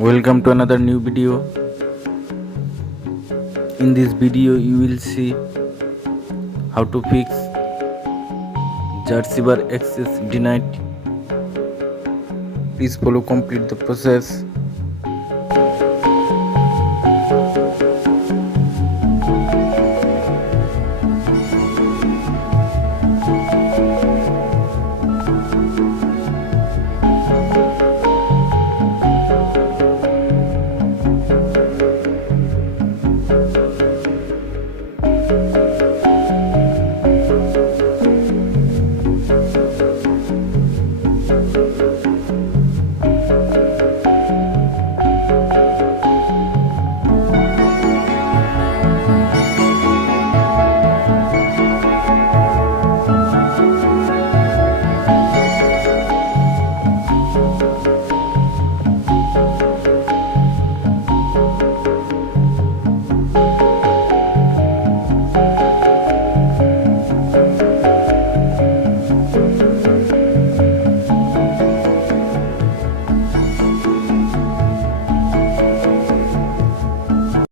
Welcome to another new video. In this video you will see how to fix Zarchiver access denied. Please follow complete the process.